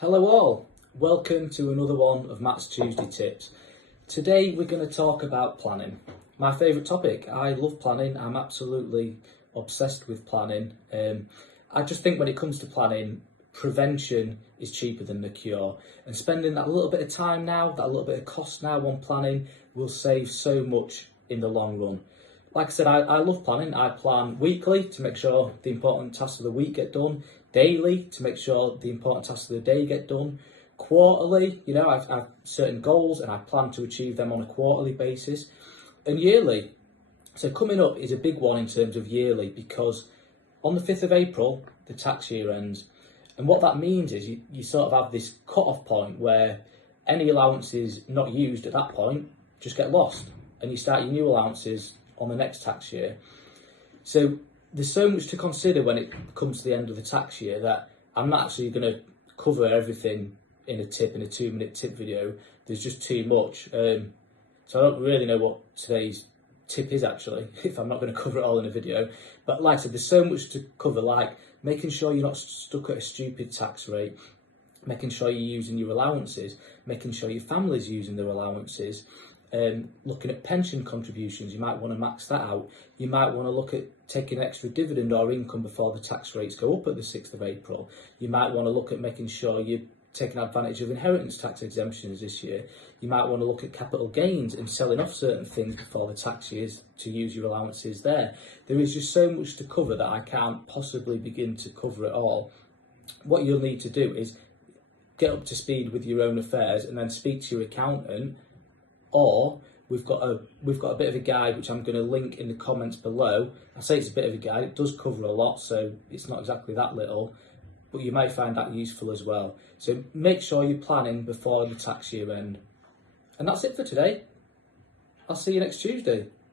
Hello all, welcome to another one of Matt's Tuesday Tips. Today we're going to talk about planning. My favourite topic. I love planning, I'm absolutely obsessed with planning. I just think when it comes to planning, prevention is cheaper than the cure. And spending that little bit of time now, that little bit of cost now on planning will save so much in the long run. Like I said, I love planning. I plan weekly to make sure the important tasks of the week get done, daily to make sure the important tasks of the day get done, quarterly, I've certain goals and I plan to achieve them on a quarterly basis, and yearly. So coming up is a big one in terms of yearly because on the 5th of April, the tax year ends. And what that means is you sort of have this cut-off point where any allowances not used at that point just get lost and you start your new allowances on the next tax year. So there's so much to consider when it comes to the end of the tax year that I'm not actually going to cover everything in a 2-minute tip video. There's just too much. So I don't really know what today's tip is actually, if I'm not going to cover it all in a video. But like I said, there's so much to cover, like making sure you're not stuck at a stupid tax rate, making sure you're using your allowances, making sure your family's using their allowances, looking at pension contributions. You might want to max that out. You might want to look at taking an extra dividend or income before the tax rates go up at the 6th of April. You might want to look at making sure you're taking advantage of inheritance tax exemptions this year. You might want to look at capital gains and selling off certain things before the tax years to use your allowances there. There is just so much to cover that I can't possibly begin to cover it all. What you'll need to do is get up to speed with your own affairs and then speak to your accountant, or we've got a bit of a guide which I'm going to link in the comments below. I say it's a bit of a guide, it does cover a lot, so it's not exactly that little, but you might find that useful as well. So make sure you're planning before the tax year end. And that's it for today. I'll see you next Tuesday.